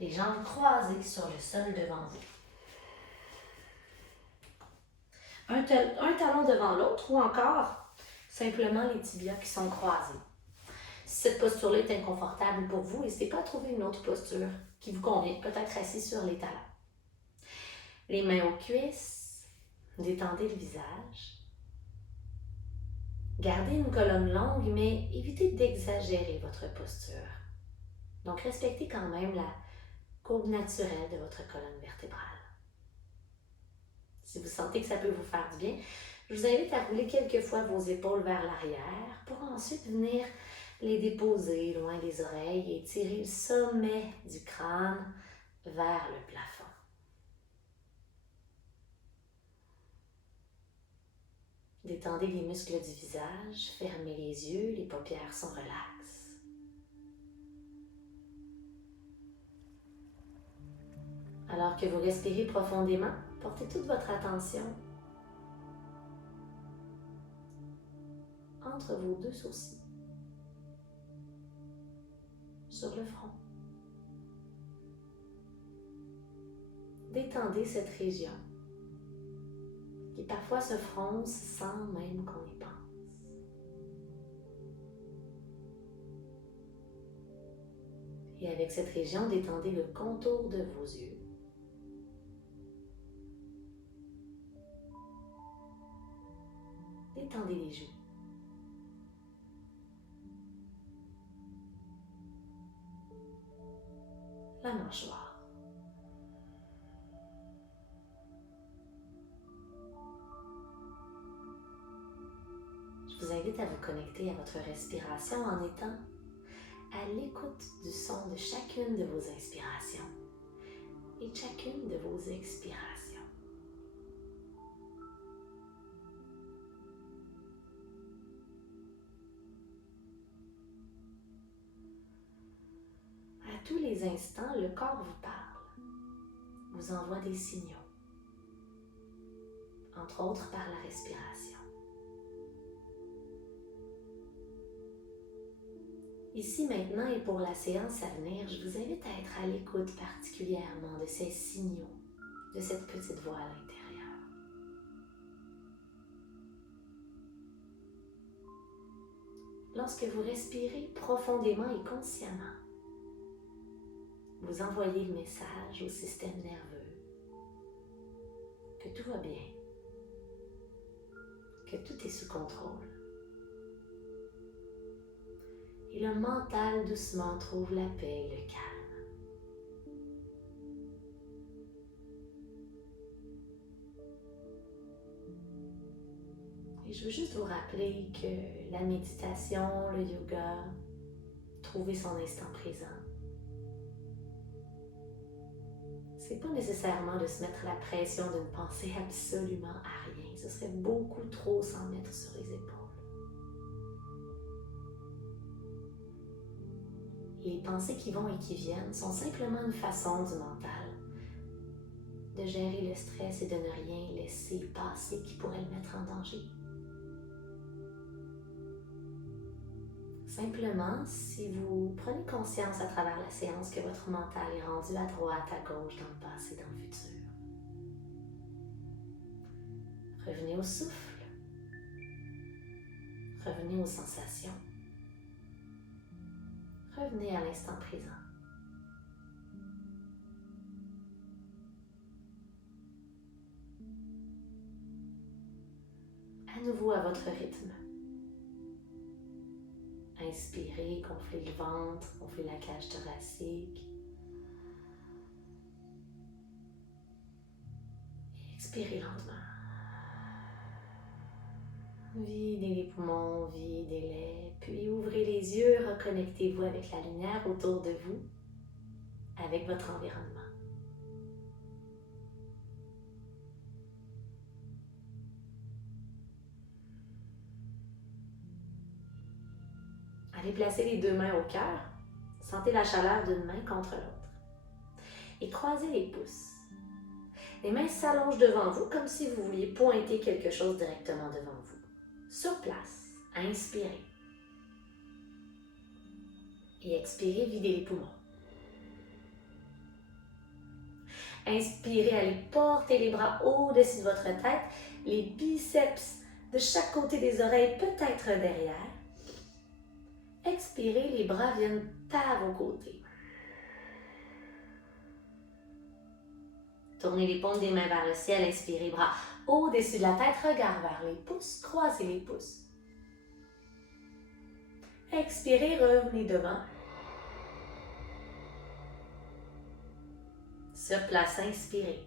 Les jambes croisées sur le sol devant vous. Un talon devant l'autre ou encore simplement les tibias qui sont croisés. Si cette posture-là est inconfortable pour vous, n'hésitez pas à trouver une autre posture qui vous convient, peut-être assis sur les talons. Les mains aux cuisses, détendez le visage. Gardez une colonne longue, mais évitez d'exagérer votre posture. Donc, respectez quand même la courbe naturelle de votre colonne vertébrale. Si vous sentez que ça peut vous faire du bien, je vous invite à rouler quelques fois vos épaules vers l'arrière pour ensuite venir les déposer loin des oreilles et tirer le sommet du crâne vers le plafond. Détendez les muscles du visage, fermez les yeux, les paupières sont relaxes. Alors que vous respirez profondément, portez toute votre attention entre vos deux sourcils, sur le front. Détendez cette région qui parfois se fronce sans même qu'on y pense. Et avec cette région, détendez le contour de vos yeux. Détendez les joues. La mâchoire. Je vous invite à vous connecter à votre respiration en étant à l'écoute du son de chacune de vos inspirations et de chacune de vos expirations. À tous les instants, le corps vous parle, vous envoie des signaux, entre autres par la respiration. Ici, maintenant et pour la séance à venir, je vous invite à être à l'écoute particulièrement de ces signaux, de cette petite voix à l'intérieur. Lorsque vous respirez profondément et consciemment, vous envoyez le message au système nerveux que tout va bien, que tout est sous contrôle. Et le mental doucement trouve la paix et le calme. Et je veux juste vous rappeler que la méditation, le yoga, trouver son instant présent, c'est pas nécessairement de se mettre la pression de ne penser absolument à rien. Ce serait beaucoup trop s'en mettre sur les épaules. Les pensées qui vont et qui viennent sont simplement une façon du mental de gérer le stress et de ne rien laisser passer qui pourrait le mettre en danger. Simplement, si vous prenez conscience à travers la séance que votre mental est rendu à droite, à gauche, dans le passé, dans le futur, revenez au souffle, revenez aux sensations, revenez à l'instant présent. À nouveau à votre rythme. Inspirez, gonflez le ventre, gonflez la cage thoracique. Et expirez lentement. Videz les poumons, videz-les, puis ouvrez les yeux, reconnectez-vous avec la lumière autour de vous, avec votre environnement. Allez placer les deux mains au cœur, sentez la chaleur d'une main contre l'autre et croisez les pouces. Les mains s'allongent devant vous comme si vous vouliez pointer quelque chose directement devant vous. Sur place, inspirez. Et expirez, videz les poumons. Inspirez, allez porter les bras au-dessus de votre tête, les biceps de chaque côté des oreilles, peut-être derrière. Expirez, les bras viennent à vos côtés. Tournez les paumes des mains vers le ciel, inspirez, bras au-dessus de la tête, regard vers les pouces, croisez les pouces. Expirez, revenez devant. Sur place, inspirez.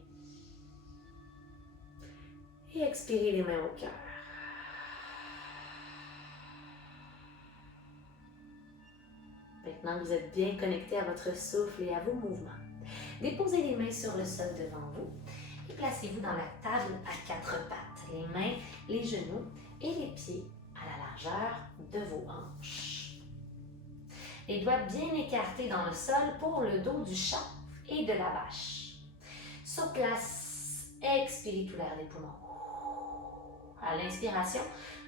Et expirez les mains au cœur. Maintenant, vous êtes bien connecté à votre souffle et à vos mouvements. Déposez les mains sur le sol devant vous et placez-vous dans la table à quatre pattes. Les mains, les genoux et les pieds à la largeur de vos hanches. Les doigts bien écartés dans le sol pour le dos du chat et de la vache. Sur place, expirez tout l'air des poumons. À l'inspiration,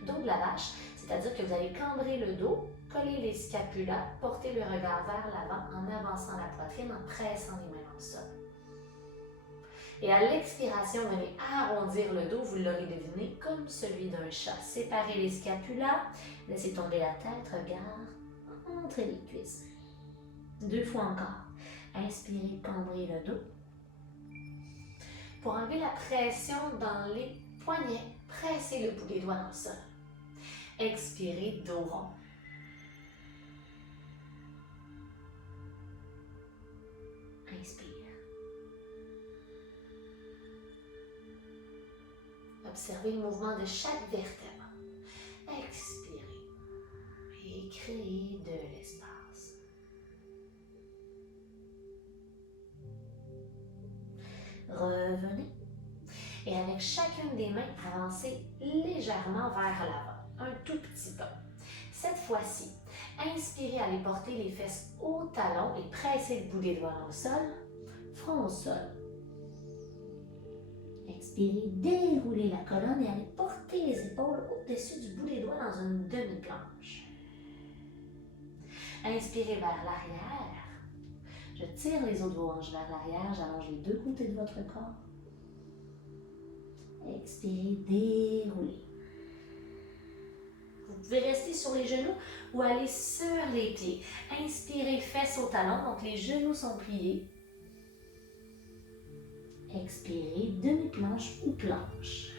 dos de la vache, c'est-à-dire que vous allez cambrer le dos, coller les scapulas, porter le regard vers l'avant en avançant la poitrine, en pressant les mains dans le sol. Et à l'expiration, venez arrondir le dos, vous l'aurez deviné, comme celui d'un chat. Séparez les scapulas, laissez tomber la tête, regard entre les cuisses. 2 fois encore. Inspirez, cambrez le dos. Pour enlever la pression dans les poignets, pressez le bout des doigts dans le sol. Expirez, dos rond. Inspire. Observez le mouvement de chaque vertèbre. Expirez et créez de l'espace. Revenez et avec chacune des mains, avancez légèrement vers l'avant, un tout petit peu. Cette fois-ci, inspirez à aller porter les fesses au talon et pressez le bout des doigts dans le sol, front au sol. Expirez, déroulez la colonne et allez porter les épaules au-dessus du bout des doigts dans une demi-planche. Inspirez vers l'arrière. Je tire les os de vos hanches vers l'arrière, j'allonge les deux côtés de votre corps. Expirez, déroulez. Vous pouvez rester sur les genoux ou aller sur les pieds. Inspirez, fesses au talon, donc les genoux sont pliés. Expirez, demi-planche ou planche.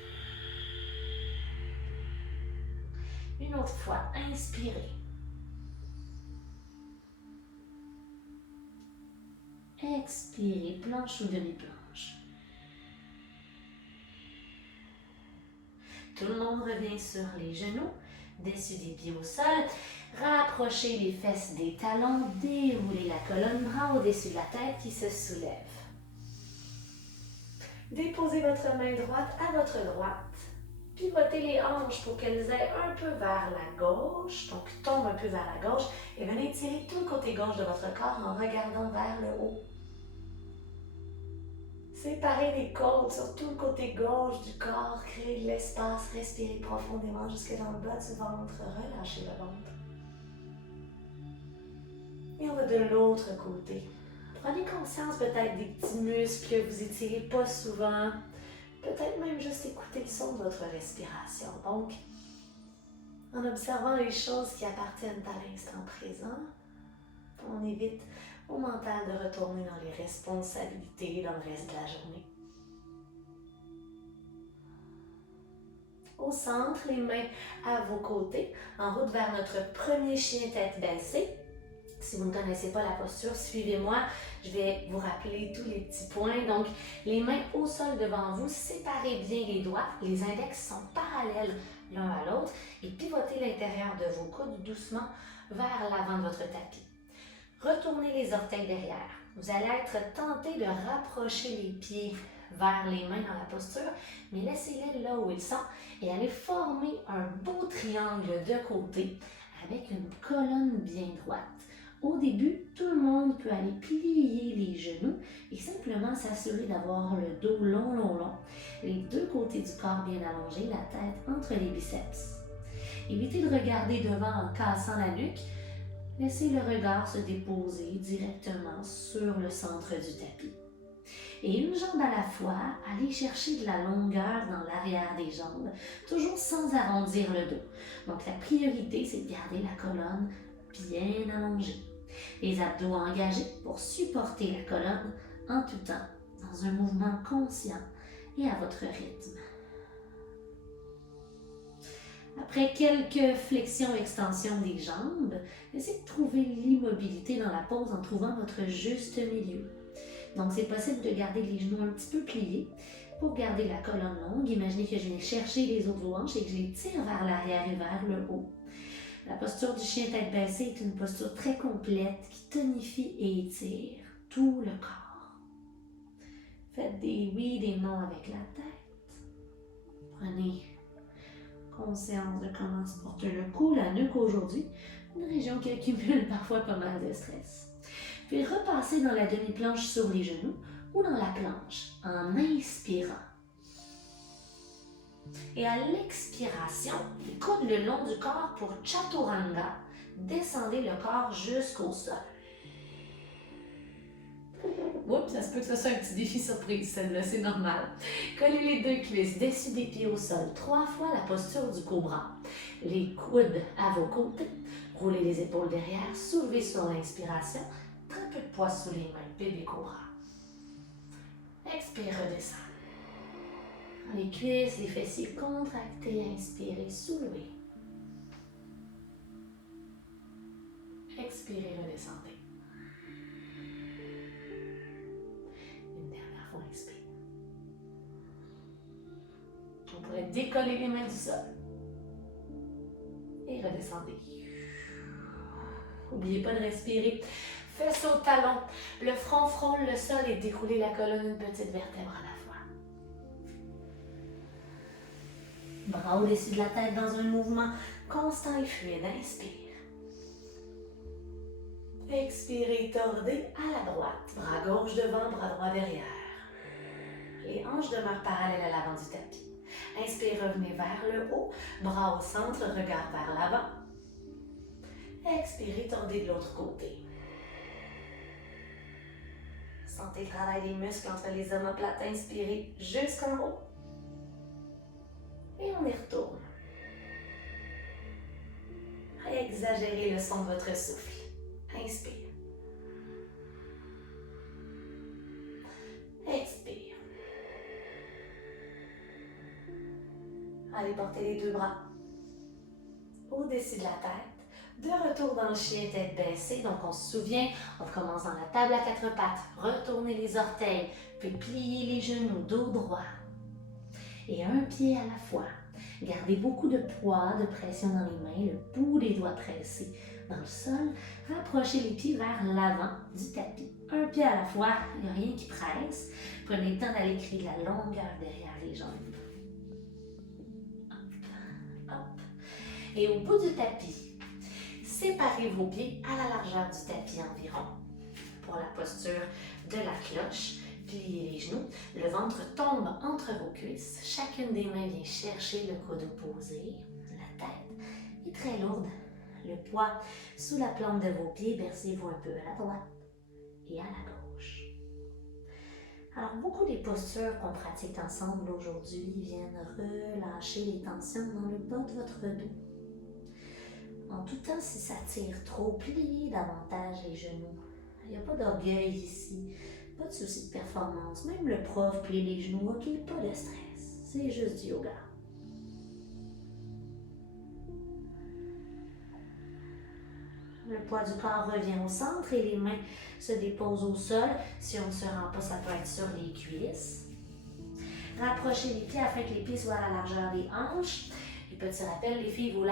Une autre fois, inspirez. Expirez, planche ou demi-planche. Tout le monde revient sur les genoux, dessus des pieds au sol. Rapprochez les fesses des talons, déroulez la colonne, bras au-dessus de la tête qui se soulève. Déposez votre main droite à votre droite. Pivotez les hanches pour qu'elles aillent un peu vers la gauche, donc tombent un peu vers la gauche, et venez tirer tout le côté gauche de votre corps en regardant vers le haut. Séparez les côtes sur tout le côté gauche du corps, créez de l'espace, respirez profondément jusque dans le bas du ventre, relâchez le ventre. Et on va de l'autre côté. Prenez conscience peut-être des petits muscles que vous étirez pas souvent, peut-être même juste écouter le son de votre respiration. Donc, en observant les choses qui appartiennent à l'instant présent, on évite au mental de retourner dans les responsabilités dans le reste de la journée. Au centre, les mains à vos côtés, en route vers notre premier chien tête baissée. Si vous ne connaissez pas la posture, suivez-moi. Je vais vous rappeler tous les petits points. Donc, les mains au sol devant vous, séparez bien les doigts. Les index sont parallèles l'un à l'autre et pivotez l'intérieur de vos coudes doucement vers l'avant de votre tapis. Retournez les orteils derrière. Vous allez être tenté de rapprocher les pieds vers les mains dans la posture, mais laissez-les là où ils sont et allez former un beau triangle de côté avec une colonne bien droite. Au début, tout le monde peut aller plier les genoux et simplement s'assurer d'avoir le dos long, les deux côtés du corps bien allongés, la tête entre les biceps. Évitez de regarder devant en cassant la nuque. Laissez le regard se déposer directement sur le centre du tapis. Et une jambe à la fois, allez chercher de la longueur dans l'arrière des jambes, toujours sans arrondir le dos. Donc la priorité, c'est de garder la colonne bien allongée. Les abdos engagés pour supporter la colonne en tout temps, dans un mouvement conscient et à votre rythme. Après quelques flexions-extensions des jambes, essayez de trouver l'immobilité dans la pose en trouvant votre juste milieu. Donc, c'est possible de garder les genoux un petit peu pliés pour garder la colonne longue. Imaginez que je viens chercher les os de vos hanches et que je les tire vers l'arrière et vers le haut. La posture du chien tête baissée est une posture très complète qui tonifie et étire tout le corps. Faites des oui, des non avec la tête. Prenez conscience de comment se porte le cou, la nuque aujourd'hui, une région qui accumule parfois pas mal de stress. Puis repassez dans la demi-planche sur les genoux ou dans la planche en inspirant. Et à l'expiration, les coudes le long du corps pour Chaturanga. Descendez le corps jusqu'au sol. Oups, ça se peut que ce soit un petit défi surprise, celle-là, c'est normal. Collez les deux cuisses dessus des pieds au sol, 3 fois la posture du cobra. Les coudes à vos côtés, roulez les épaules derrière, soulevez sur l'inspiration, très peu de poids sous les mains, bébé cobra. Expire, redescend. Les cuisses, les fessiers contractés, inspirez, soulevez. Expirez, redescendez. Une dernière fois, inspire. On pourrait décoller les mains du sol. Et redescendez. N'oubliez pas de respirer. Fesses au talon. Le front frôle le sol et déroulez la colonne une petite vertèbre à la fois. Bras au-dessus de la tête dans un mouvement constant et fluide. Inspire. Expirez, tordez à la droite. Bras gauche devant, bras droit derrière. Les hanches demeurent parallèles à l'avant du tapis. Inspire, revenez vers le haut. Bras au centre, regard vers l'avant. Expirez, tordez de l'autre côté. Sentez le travail des muscles entre les omoplates. Inspirez jusqu'en haut. Et on y retourne. Exagérez le son de votre souffle. Inspire. Expire. Allez, portez les deux bras au-dessus de la tête. De retour dans le chien tête baissée. Donc, on se souvient, on commence dans la table à 4 pattes. Retournez les orteils, puis pliez les genoux, dos droit. Et un pied à la fois. Gardez beaucoup de poids, de pression dans les mains, le bout des doigts pressés dans le sol. Rapprochez les pieds vers l'avant du tapis. Un pied à la fois, il n'y a rien qui presse. Prenez le temps d'aller créer la longueur derrière les jambes. Hop, hop. Et au bout du tapis, séparez vos pieds à la largeur du tapis environ. Pour la posture de la cloche, pliez les genoux, le ventre tombe entre vos cuisses, chacune des mains vient chercher le coude opposé, la tête est très lourde, le poids sous la plante de vos pieds, bercez-vous un peu à la droite et à la gauche. Alors, beaucoup des postures qu'on pratique ensemble aujourd'hui viennent relâcher les tensions dans le bas de votre dos. En tout temps, si ça tire trop, pliez davantage les genoux. Il n'y a pas d'orgueil ici, pas de souci de performance. Même le prof plie les genoux, ok, pas de stress. C'est juste du yoga. Le poids du corps revient au centre et les mains se déposent au sol. Si on ne se rend pas, ça peut être sur les cuisses. Rapprochez les pieds afin que les pieds soient à la largeur des hanches. Et petit rappel, les filles, vos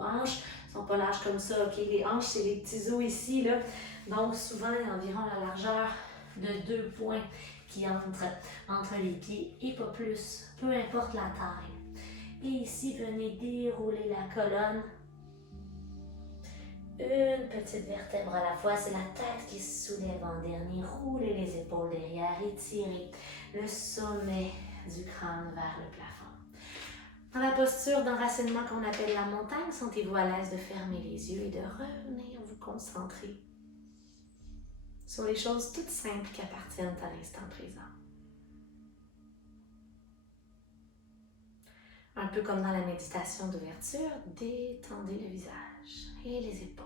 hanches sont pas larges comme ça, ok? Les hanches, c'est les petits os ici, là. Donc, souvent, il y a environ la largeur de 2 points qui entrent entre les pieds et pas plus, peu importe la taille. Et ici, venez dérouler la colonne. Une petite vertèbre à la fois, c'est la tête qui se soulève en dernier. Roulez les épaules derrière, étirez le sommet du crâne vers le plafond. Dans la posture d'enracinement qu'on appelle la montagne, sentez-vous à l'aise de fermer les yeux et de revenir vous concentrer sur les choses toutes simples qui appartiennent à l'instant présent. Un peu comme dans la méditation d'ouverture, détendez le visage et les épaules.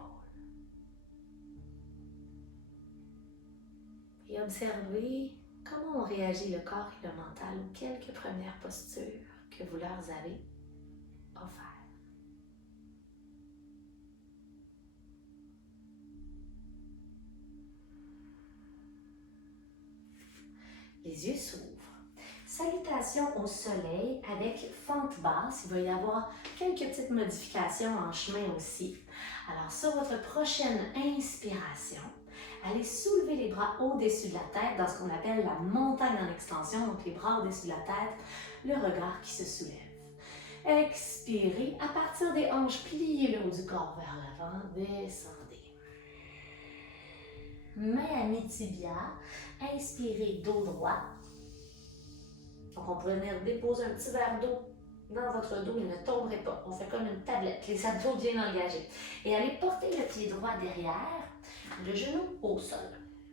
Et observez comment ont réagi le corps et le mental aux quelques premières postures que vous leur avez offertes. Les yeux s'ouvrent. Salutations au soleil avec fente basse. Il va y avoir quelques petites modifications en chemin aussi. Alors, sur votre prochaine inspiration, allez soulever les bras au-dessus de la tête dans ce qu'on appelle la montagne en extension. Donc, les bras au-dessus de la tête, le regard qui se soulève. Expirez. À partir des hanches, pliez le haut du corps vers l'avant. Descendez. Main à mi-tibia. Inspirez dos droit. Donc, on pourrait venir déposer un petit verre d'eau dans votre dos, il ne tomberait pas. On fait comme une tablette, les abdos bien engagés. Et allez porter le pied droit derrière, le genou au sol.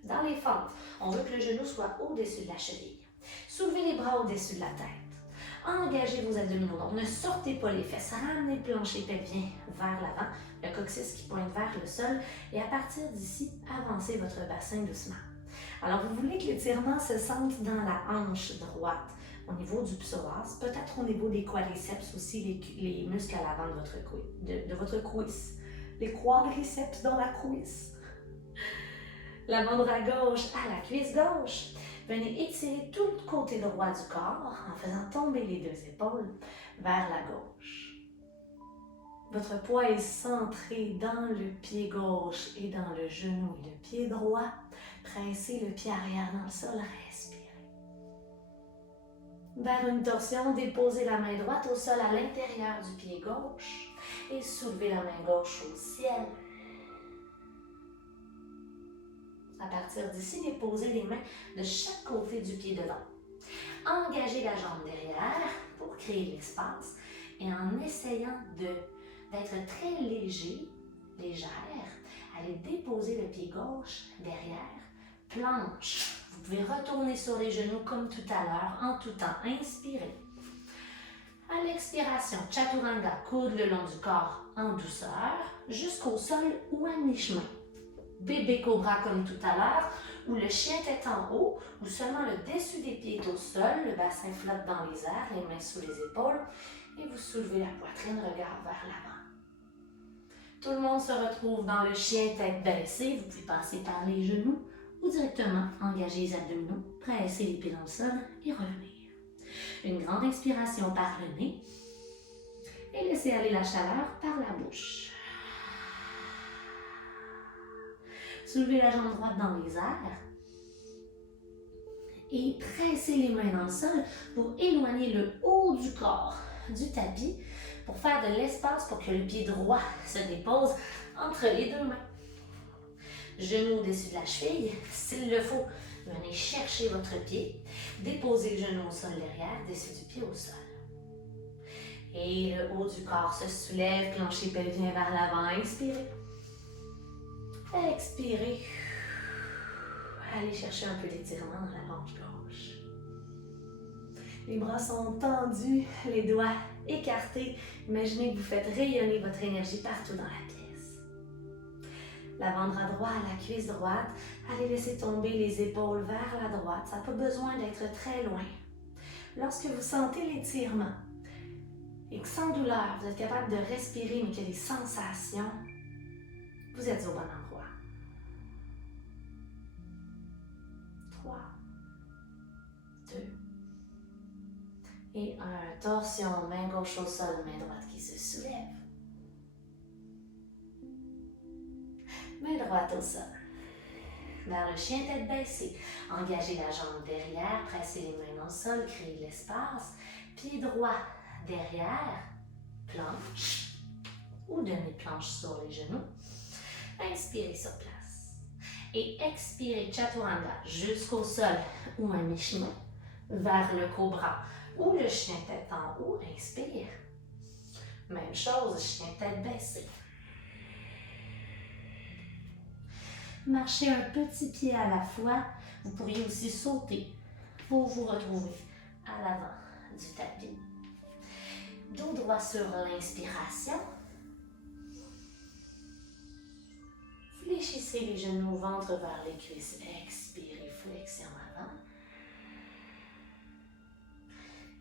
Dans les fentes, on veut que le genou soit au-dessus de la cheville. Soulevez les bras au-dessus de la tête. Engagez vos abdominaux. Donc, ne sortez pas les fesses. Ramenez le plancher pelvien vers l'avant, le coccyx qui pointe vers le sol. Et à partir d'ici, avancez votre bassin doucement. Alors, vous voulez que l'étirement se sente dans la hanche droite, au niveau du psoas, peut-être au niveau des quadriceps aussi, les muscles à l'avant de votre cuisse. Les quadriceps dans la cuisse. L'avant-bras gauche à la cuisse gauche. Venez étirer tout le côté droit du corps en faisant tomber les deux épaules vers la gauche. Votre poids est centré dans le pied gauche et dans le genou et le pied droit. Pressez le pied arrière dans le sol, respirez. Vers une torsion, déposez la main droite au sol à l'intérieur du pied gauche et soulevez la main gauche au ciel. À partir d'ici, déposez les mains de chaque côté du pied devant. Engagez la jambe derrière pour créer l'espace et en essayant d'être très léger, légère, allez déposer le pied gauche derrière, planche. Vous pouvez retourner sur les genoux comme tout à l'heure, en tout temps. Inspirez. À l'expiration, chaturanga, coude le long du corps en douceur, jusqu'au sol ou à mi-chemin. Bébé cobra comme tout à l'heure, où le chien tête en haut, où seulement le dessus des pieds est au sol, le bassin flotte dans les airs, les mains sous les épaules, et vous soulevez la poitrine, regard vers l'avant. Tout le monde se retrouve dans le chien tête baissée, vous pouvez passer par les genoux, ou directement engager les abdominaux, presser les pieds dans le sol et revenir. Une grande inspiration par le nez et laissez aller la chaleur par la bouche. Soulevez la jambe droite dans les airs et pressez les mains dans le sol pour éloigner le haut du corps du tapis pour faire de l'espace pour que le pied droit se dépose entre les deux mains. Genou au-dessus de la cheville, s'il le faut, venez chercher votre pied, déposez le genou au sol derrière, dessus du pied au sol. Et le haut du corps se soulève, plancher pelvien vers l'avant, inspirez. Expirez. Allez chercher un peu d'étirement dans la hanche gauche. Les bras sont tendus, les doigts écartés. Imaginez que vous faites rayonner votre énergie partout dans la pièce. L'avant-bras droit à la cuisse droite. Allez laisser tomber les épaules vers la droite. Ça n'a pas besoin d'être très loin. Lorsque vous sentez l'étirement et que sans douleur, vous êtes capable de respirer mais qu'il y a des sensations, vous êtes au bon endroit. 3, 2 et 1. Torsion, main gauche au sol, main droite qui se soulève. Main droite au sol. Vers le chien tête baissée. Engagez la jambe derrière, pressez les mains dans le sol, créez de l'espace. Pied droit derrière, planche ou demi-planche sur les genoux. Inspirez sur place. Et expirez chaturanga jusqu'au sol ou à mi-chemin vers le cobra ou le chien tête en haut. Inspire. Même chose, chien tête baissée. Marchez un petit pied à la fois. Vous pourriez aussi sauter pour vous retrouver à l'avant du tapis. Dos droit sur l'inspiration. Fléchissez les genoux, ventre vers les cuisses. Expirez, flexion avant.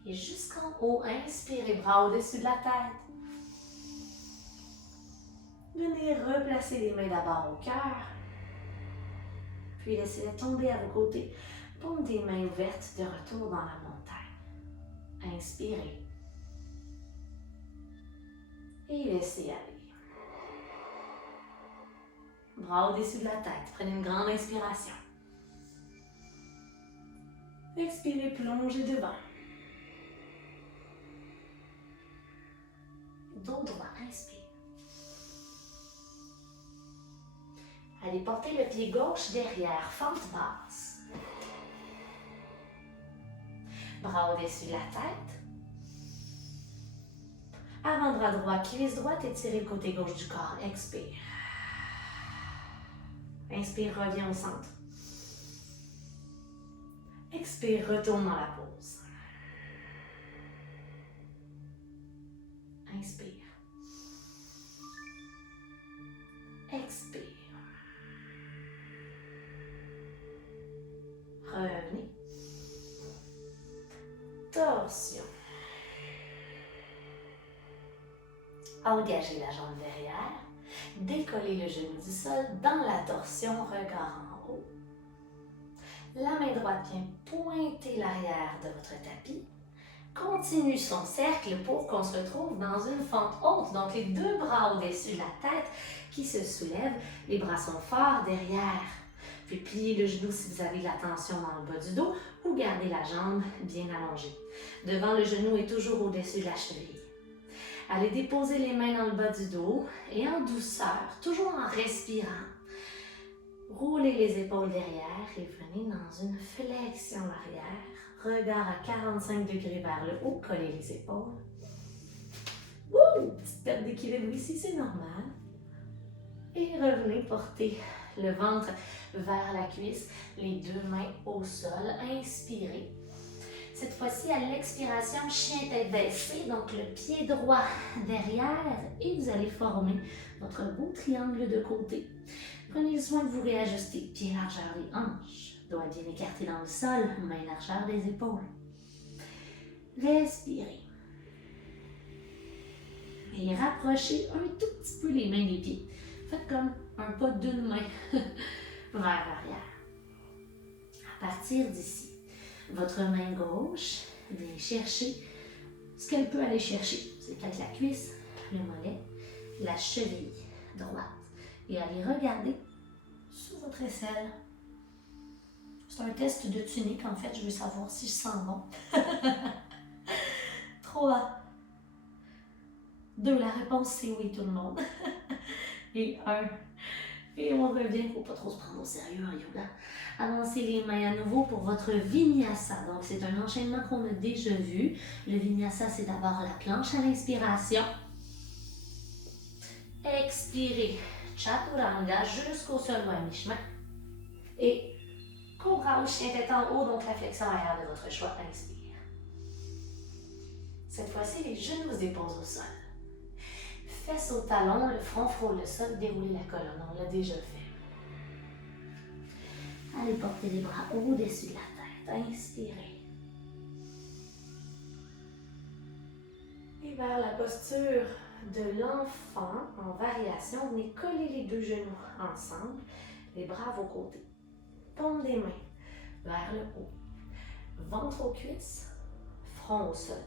Et jusqu'en haut, inspirez, bras au-dessus de la tête. Venez replacer les mains d'abord au cœur. Puis laissez-les tomber à vos côtés. Paume des mains ouvertes de retour dans la montagne. Inspirez. Et laissez aller. Bras au-dessus de la tête. Prenez une grande inspiration. Expirez, plongez devant. Dos droit, inspire. Allez porter le pied gauche derrière, fente basse. Bras au-dessus de la tête. Avant-bras droit, cuisse droite, étirez le côté gauche du corps. Expire. Inspire, reviens au centre. Expire, retourne dans la pause. Inspire. Expire. Revenez. Torsion. Engagez la jambe derrière. Décollez le genou du sol dans la torsion, regard en haut. La main droite vient pointer l'arrière de votre tapis. Continue son cercle pour qu'on se retrouve dans une fente haute. Donc les deux bras au-dessus de la tête qui se soulèvent. Les bras sont forts derrière. Puis pliez le genou si vous avez de la tension dans le bas du dos ou gardez la jambe bien allongée. Devant, le genou est toujours au-dessus de la cheville. Allez déposer les mains dans le bas du dos et en douceur, toujours en respirant, roulez les épaules derrière et venez dans une flexion arrière. Regard à 45 degrés vers le haut, collez les épaules. Wouh! Petite perte d'équilibre ici, c'est normal. Et revenez porter le ventre vers la cuisse, les deux mains au sol. Inspirez. Cette fois-ci, à l'expiration, chien tête baissée, donc le pied droit derrière et vous allez former votre beau triangle de côté. Prenez soin de vous réajuster. Pied largeur des hanches, doigts bien écartés dans le sol, main largeur des épaules. Respirez. Et rapprochez un tout petit peu les mains des pieds. Faites comme un pas d'une main vers l'arrière. À partir d'ici, votre main gauche vient chercher ce qu'elle peut aller chercher. C'est peut-être la cuisse, le mollet, la cheville droite. Et allez regarder sous votre aisselle. C'est un test de tunique, en fait. Je veux savoir si je sens bon. 3, 2, la réponse c'est oui tout le monde. Et 1. Et on revient, il ne faut pas trop se prendre au sérieux en yoga. Avancez les mains à nouveau pour votre vinyasa. Donc, c'est un enchaînement qu'on a déjà vu. Le vinyasa, c'est d'abord la planche à l'inspiration. Expirez. Chaturanga jusqu'au sol ou à mi-chemin. Et cobra ou chien tête en haut, donc la flexion arrière de votre choix. Inspire. Cette fois-ci, les genoux se déposent au sol. Fesses au talon, le front frôle le sol, déroulez la colonne. On l'a déjà fait. Allez porter les bras au-dessus de la tête. Inspirez. Et vers la posture de l'enfant en variation, venez coller les deux genoux ensemble, les bras à vos côtés. Paume des mains vers le haut. Ventre aux cuisses, front au sol.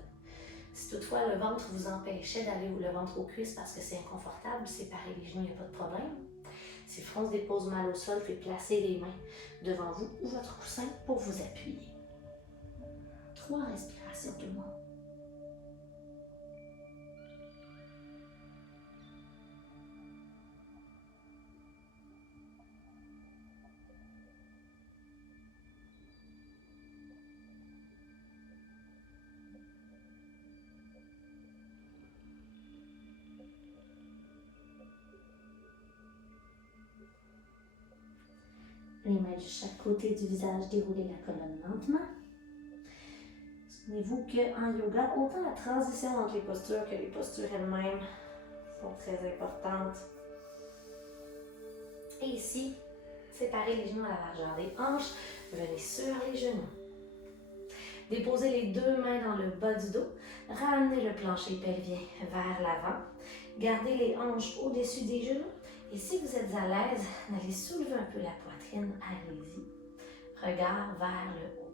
Si toutefois le ventre vous empêchait d'aller le ventre aux cuisses parce que c'est inconfortable, séparez les genoux, il n'y a pas de problème. Si le front se dépose mal au sol, puis placez les mains devant vous ou votre coussin pour vous appuyer. 3 respirations tout le monde. Les mains de chaque côté du visage, déroulez la colonne lentement. Souvenez-vous qu'en yoga, autant la transition entre les postures que les postures elles-mêmes sont très importantes. Et ici, séparez les genoux à la largeur des hanches, venez sur les genoux. Déposez les deux mains dans le bas du dos, ramenez le plancher pelvien vers l'avant, gardez les hanches au-dessus des genoux et si vous êtes à l'aise, allez soulever un peu la poitrine, allez-y. Regard vers le haut.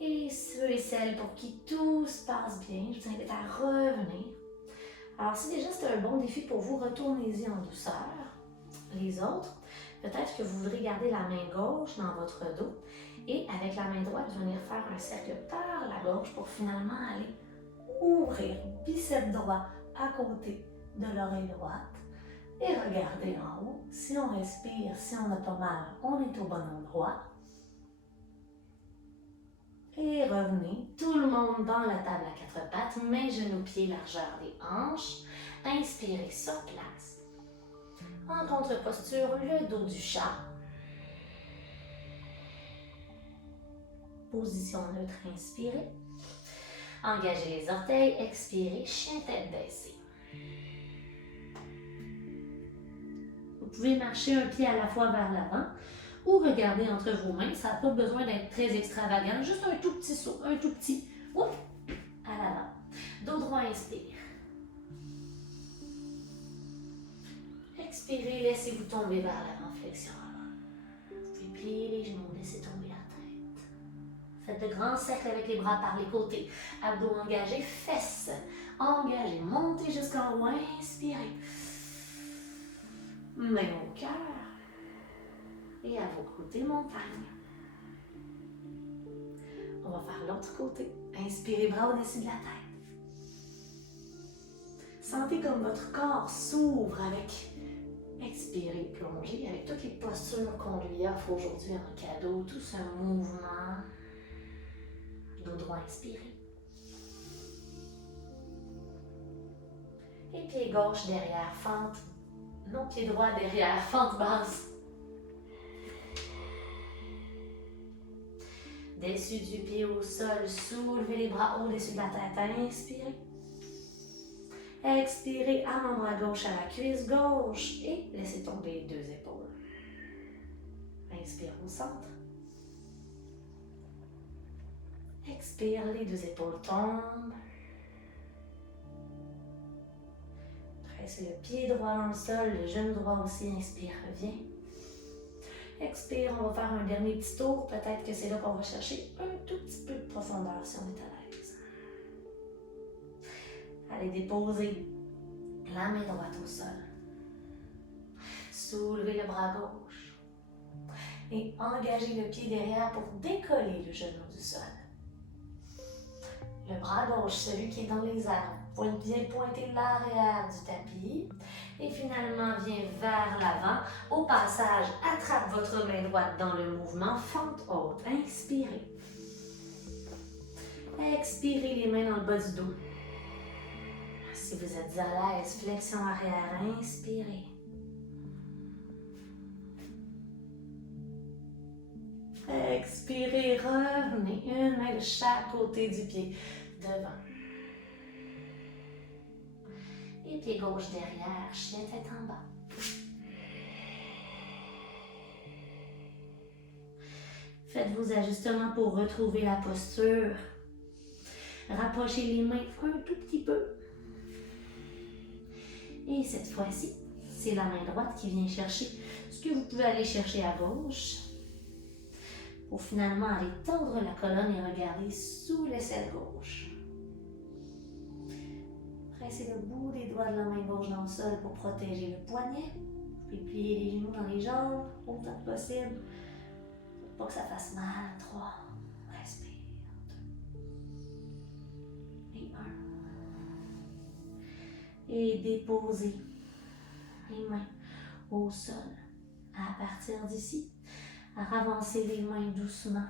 Et ceux et celles pour qui tout se passe bien, je vous invite à revenir. Alors si déjà c'est un bon défi pour vous, retournez-y en douceur. Les autres, peut-être que vous voudrez garder la main gauche dans votre dos et avec la main droite, venir faire un cercle par la gauche pour finalement aller ouvrir biceps droit à côté de l'oreille droite et regarder en haut. Si on respire, si on n'a pas mal, on est au bon endroit. Et revenez, tout le monde dans la table à quatre pattes, mains, genoux, pieds, largeur des hanches. Inspirez sur place. En contre-posture, le dos du chat. Position neutre, inspirez. Engagez les orteils, expirez, chien tête baissée. Vous pouvez marcher un pied à la fois vers l'avant ou regarder entre vos mains. Ça n'a pas besoin d'être très extravagant, juste un tout petit saut, un tout petit. Ouf, à l'avant. Dos droit, inspire. Expirez, laissez-vous tomber vers l'avant, flexion avant. Vous pouvez plier les genoux, laissez tomber la tête. Faites de grands cercles avec les bras par les côtés. Abdos engagés, fesses engagées. Montez jusqu'en haut, inspirez. Main au cœur. Et à vos côtés, montagne. On va faire l'autre côté. Inspirez, bras au-dessus de la tête. Sentez comme votre corps s'ouvre avec... Expirez, plongez avec toutes les postures qu'on lui offre aujourd'hui en cadeau, tout ce mouvement. Dos droit, inspirez. Et pied gauche derrière, fente. Non, pied droit derrière, fente basse. Dessus du pied au sol, soulevez les bras au-dessus de la tête, inspirez. Expirez, avant-bras gauche à la cuisse gauche et laissez tomber les deux épaules. Inspire au centre. Expire, les deux épaules tombent. Pressez le pied droit dans le sol, le genou droit aussi, inspire, reviens. Expire, on va faire un dernier petit tour. Peut-être que c'est là qu'on va chercher un tout petit peu de profondeur si on est à l'aise. Allez déposer la main droite au sol. Soulevez le bras gauche. Et engagez le pied derrière pour décoller le genou du sol. Le bras gauche, celui qui est dans les airs, vient pointer l'arrière du tapis. Et finalement, vient vers l'avant. Au passage, attrape votre main droite dans le mouvement, fente haute. Inspirez. Expirez les mains dans le bas du dos. Si vous êtes à l'aise, flexion arrière, inspirez. Expirez, revenez. Une main de chaque côté du pied, devant. Et pied gauche derrière, chien tête en bas. Faites vos ajustements pour retrouver la posture. Rapprochez les mains un tout petit peu. Et cette fois-ci, c'est la main droite qui vient chercher ce que vous pouvez aller chercher à gauche. Pour finalement aller tendre la colonne et regarder sous l'aisselle gauche. Pressez le bout des doigts de la main gauche dans le sol pour protéger le poignet. Vous pouvez plier les genoux dans les jambes autant que possible. Pour pas que ça fasse mal. 3. Respire. 2. Et 1. Et déposez les mains au sol. À partir d'ici, avancez les mains doucement.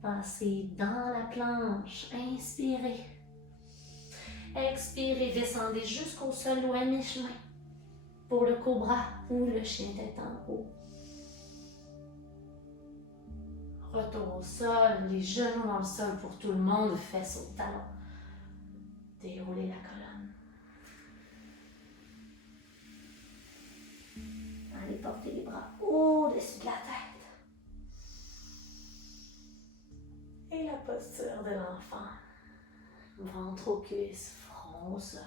Passez dans la planche. Inspirez. Expirez, descendez jusqu'au sol ou à mi-chemin pour le cobra ou le chien tête en haut. Retour au sol, les genoux dans le sol pour tout le monde, fesses au talon. Déroulez la colonne. Allez porter les bras au-dessus de la tête. Et la posture de l'enfant. Ventre aux cuisses, front au sol.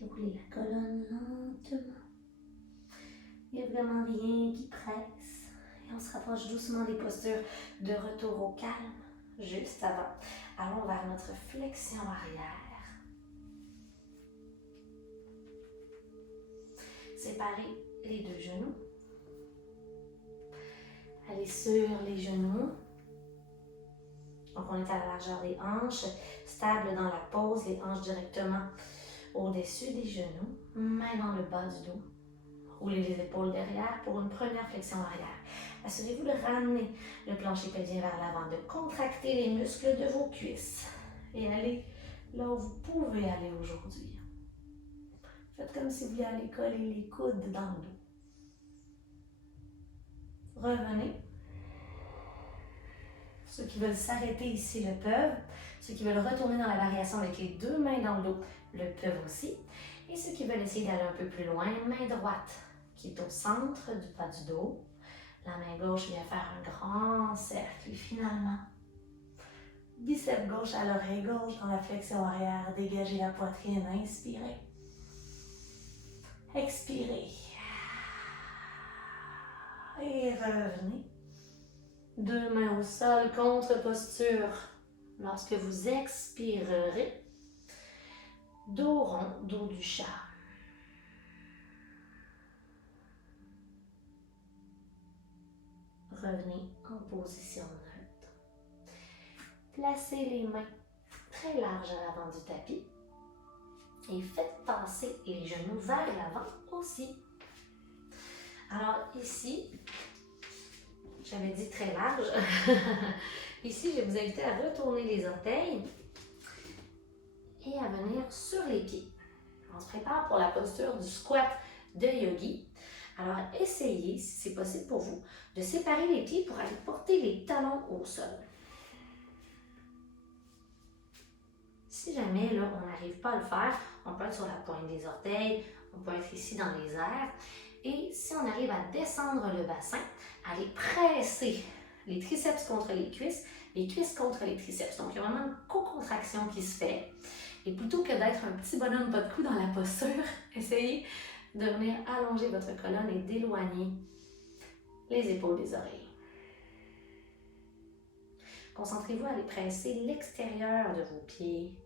Déroulez la colonne lentement. Il n'y a vraiment rien qui presse. Et on se rapproche doucement des postures de retour au calme. Juste avant, allons vers notre flexion arrière. Séparez les deux genoux. Allez sur les genoux. Donc on est à la largeur des hanches, stable dans la pose, les hanches directement au-dessus des genoux, main dans le bas du dos. Roulez les épaules derrière pour une première flexion arrière. Assurez-vous de ramener le plancher pelvien vers l'avant, de contracter les muscles de vos cuisses et allez là où vous pouvez aller aujourd'hui. Faites comme si vous alliez coller les coudes dans le dos. Revenez. Ceux qui veulent s'arrêter ici le peuvent. Ceux qui veulent retourner dans la variation avec les deux mains dans le dos le peuvent aussi. Et ceux qui veulent essayer d'aller un peu plus loin, main droite qui est au centre du bas du dos. La main gauche vient faire un grand cercle et finalement, biceps gauche à l'oreille gauche dans la flexion arrière. Dégagez la poitrine, inspirez. Expirez. Et revenez. Deux mains au sol, contre-posture. Lorsque vous expirerez, dos rond, dos du chat. Revenez en position neutre. Placez les mains très larges à l'avant du tapis et faites passer les genoux vers l'avant aussi. Alors ici, j'avais dit très large. Ici, je vais vous inviter à retourner les orteils et à venir sur les pieds. On se prépare pour la posture du squat de yogi. Alors, essayez, si c'est possible pour vous, de séparer les pieds pour aller porter les talons au sol. Si jamais là, on n'arrive pas à le faire, on peut être sur la pointe des orteils, on peut être ici dans les airs. Et si on arrive à descendre le bassin, aller presser les triceps contre les cuisses contre les triceps. Donc, il y a vraiment une co-contraction qui se fait. Et plutôt que d'être un petit bonhomme pas de cou dans la posture, essayez de venir allonger votre colonne et d'éloigner les épaules des oreilles. Concentrez-vous à aller presser l'extérieur de vos pieds,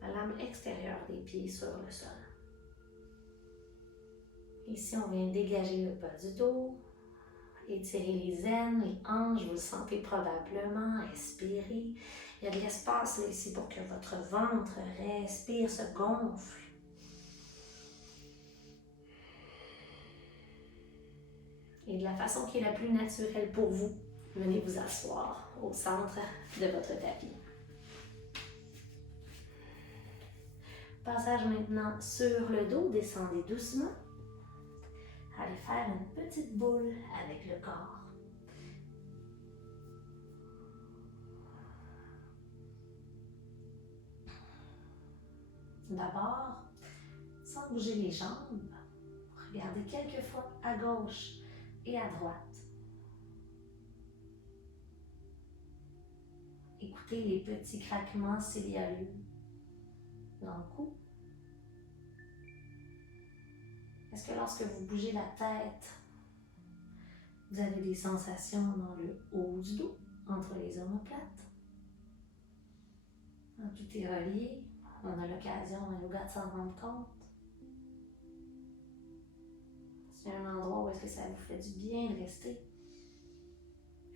la lame extérieure des pieds sur le sol. Ici, on vient dégager le bas du dos, étirer les aines, les hanches, vous le sentez probablement, expirez. Il y a de l'espace là, ici pour que votre ventre respire, se gonfle. Et de la façon qui est la plus naturelle pour vous, venez vous asseoir au centre de votre tapis. Passage maintenant sur le dos, descendez doucement. Allez faire une petite boule avec le corps. D'abord, sans bouger les jambes, regardez quelques fois à gauche et à droite. Écoutez les petits craquements ciliareux dans le cou. Est-ce que lorsque vous bougez la tête, vous avez des sensations dans le haut du dos, entre les omoplates? Tout est relié. On a l'occasion en yoga de s'en rendre compte. C'est un endroit où est-ce que ça vous fait du bien de rester.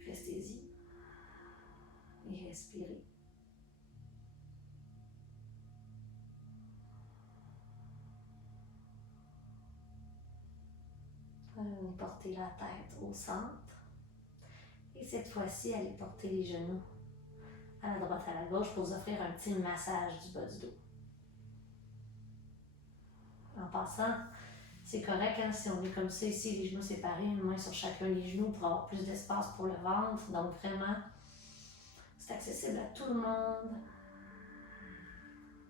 Restez-y. Et respirez. porter la tête au centre. Et cette fois-ci, allez porter les genoux à la droite, à la gauche pour vous offrir un petit massage du bas du dos. En passant, c'est correct hein, si on est comme ça ici, les genoux séparés, une main sur chacun des genoux pour avoir plus d'espace pour le ventre. Donc vraiment, c'est accessible à tout le monde.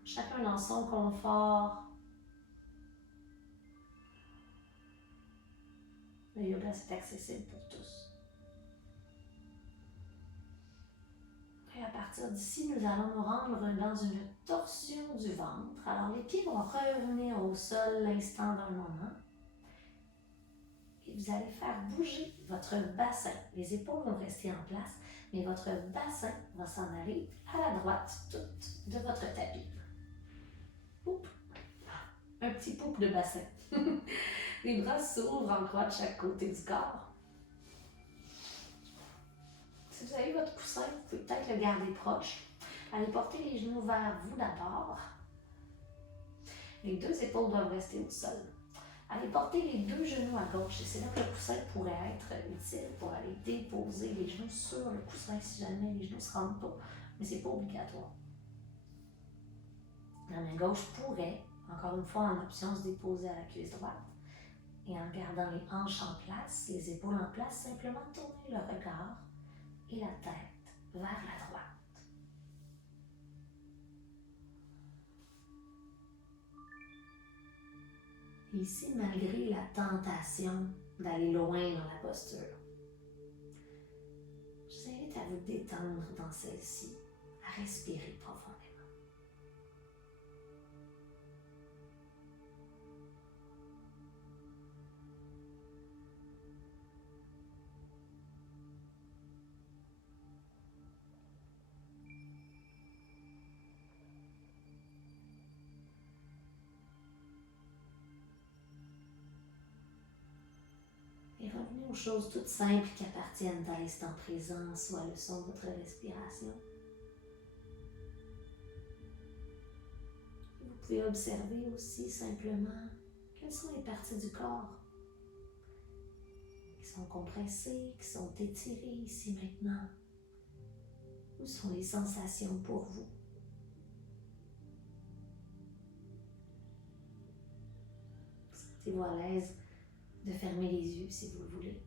Chacun dans son confort. Le yoga, c'est accessible pour tous. Et à partir d'ici, nous allons nous rendre dans une torsion du ventre. Alors, les pieds vont revenir au sol l'instant d'un moment. Et vous allez faire bouger votre bassin. Les épaules vont rester en place, mais votre bassin va s'en aller à la droite toute de votre tapis. Poup. Un petit poup de bassin. Les bras s'ouvrent en croix de chaque côté du corps. Si vous avez votre coussin, vous pouvez peut-être le garder proche. Allez porter les genoux vers vous d'abord. Les deux épaules doivent rester au sol. Allez porter les deux genoux à gauche. Et c'est là que le coussin pourrait être utile pour aller déposer les genoux sur le coussin si jamais les genoux ne se rendent pas. Mais ce n'est pas obligatoire. La main gauche pourrait, encore une fois en option, se déposer à la cuisse droite. Et en gardant les hanches en place, les épaules en place, simplement tourner le regard et la tête vers la droite. Ici, malgré la tentation d'aller loin dans la posture, je vous invite à vous détendre dans celle-ci, à respirer profondément. Et revenez aux choses toutes simples qui appartiennent à l'instant présent, soit le son de votre respiration. Vous pouvez observer aussi simplement quelles sont les parties du corps qui sont compressées, qui sont étirées ici maintenant. Où sont les sensations pour vous? Sentez-vous à l'aise de fermer les yeux si vous le voulez.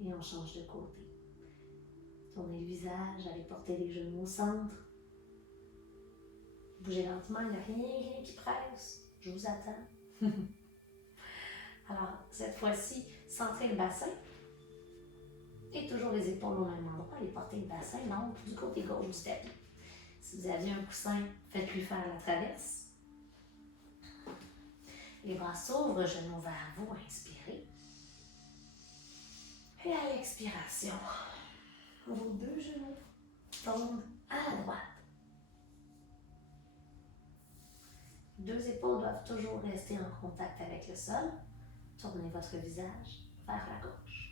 Et on change de côté. Tournez le visage, allez porter les genoux au centre. Bougez lentement, il n'y a rien qui presse. Je vous attends. Alors, cette fois-ci, centrez le bassin. Et toujours les épaules au même endroit. Allez porter le bassin, donc, du côté gauche du tapis. Si vous aviez un coussin, faites-lui faire la traverse. Les bras s'ouvrent, genoux vers vous, inspirez. Et à l'expiration, vos deux genoux tombent à la droite. Deux épaules doivent toujours rester en contact avec le sol. Tournez votre visage vers la gauche.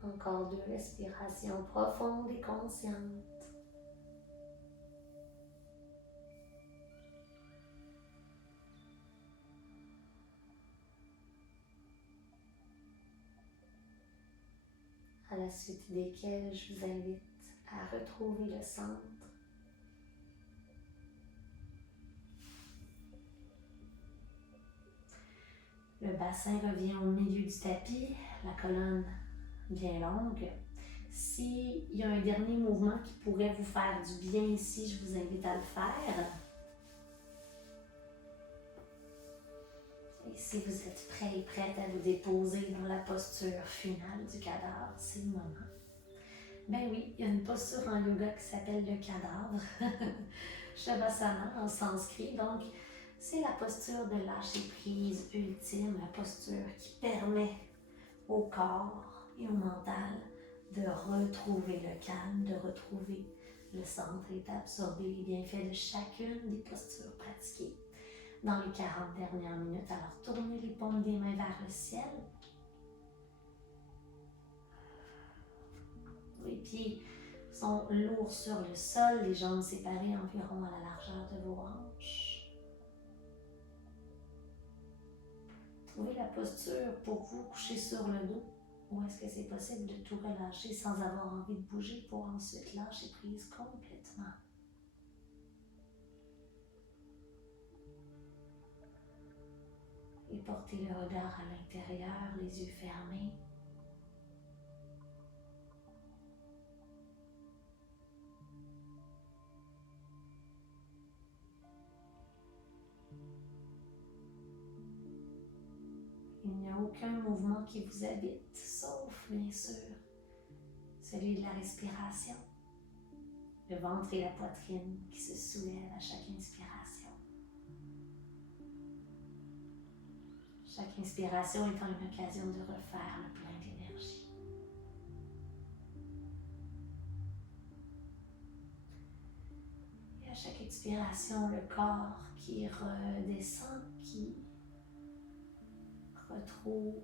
Encore deux respirations profondes et conscientes. à la suite desquels je vous invite à retrouver le centre. Le bassin revient au milieu du tapis, la colonne bien longue. S'il y a un dernier mouvement qui pourrait vous faire du bien ici, je vous invite à le faire. Et si vous êtes prêt et prête à vous déposer dans la posture finale du cadavre, c'est le moment. Ben oui, il y a une posture en yoga qui s'appelle le cadavre. Shavasana en sanskrit, donc c'est la posture de lâcher prise ultime, la posture qui permet au corps et au mental de retrouver le calme, de retrouver le centre et d'absorber les bienfaits de chacune des postures pratiquées dans les 40 dernières minutes. Alors tournez les paumes des mains vers le ciel. Les pieds sont lourds sur le sol, les jambes séparées environ à la largeur de vos hanches. Trouvez la posture pour vous coucher sur le dos. Ou est-ce que c'est possible de tout relâcher sans avoir envie de bouger pour ensuite lâcher prise complètement? Et portez le regard à l'intérieur, les yeux fermés. Il n'y a aucun mouvement qui vous habite, sauf bien sûr celui de la respiration. Le ventre et la poitrine qui se soulèvent à chaque inspiration. Chaque inspiration étant une occasion de refaire le plein d'énergie. Et à chaque expiration, le corps qui redescend, qui retrouve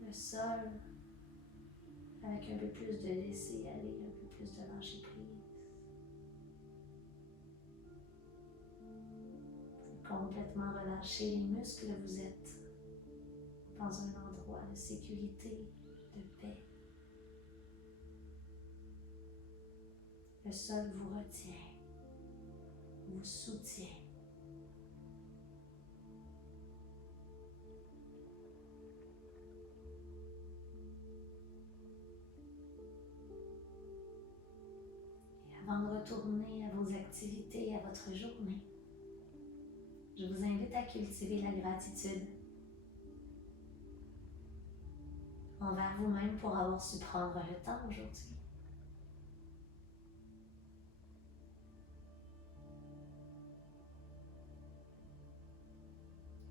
le sol avec un peu plus de laisser aller, un peu plus de lâcher prise. Vous complètement relâcher les muscles, vous êtes dans un endroit de sécurité, de paix. Le sol vous retient, vous soutient. Avant de retourner à vos activités, à votre journée, je vous invite à cultiver la gratitude envers vous-même pour avoir su prendre le temps aujourd'hui.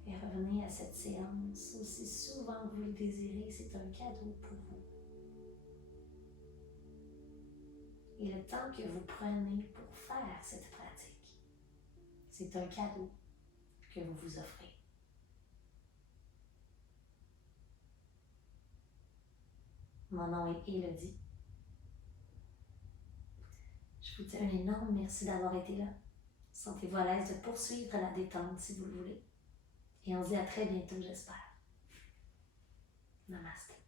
Et revenez à cette séance aussi souvent que vous le désirez, c'est un cadeau pour vous. Et le temps que vous prenez pour faire cette pratique, c'est un cadeau que vous vous offrez. Mon nom est Élodie. Je vous dis un énorme merci d'avoir été là. Sentez-vous à l'aise de poursuivre la détente si vous le voulez. Et on se dit à très bientôt, j'espère. Namaste.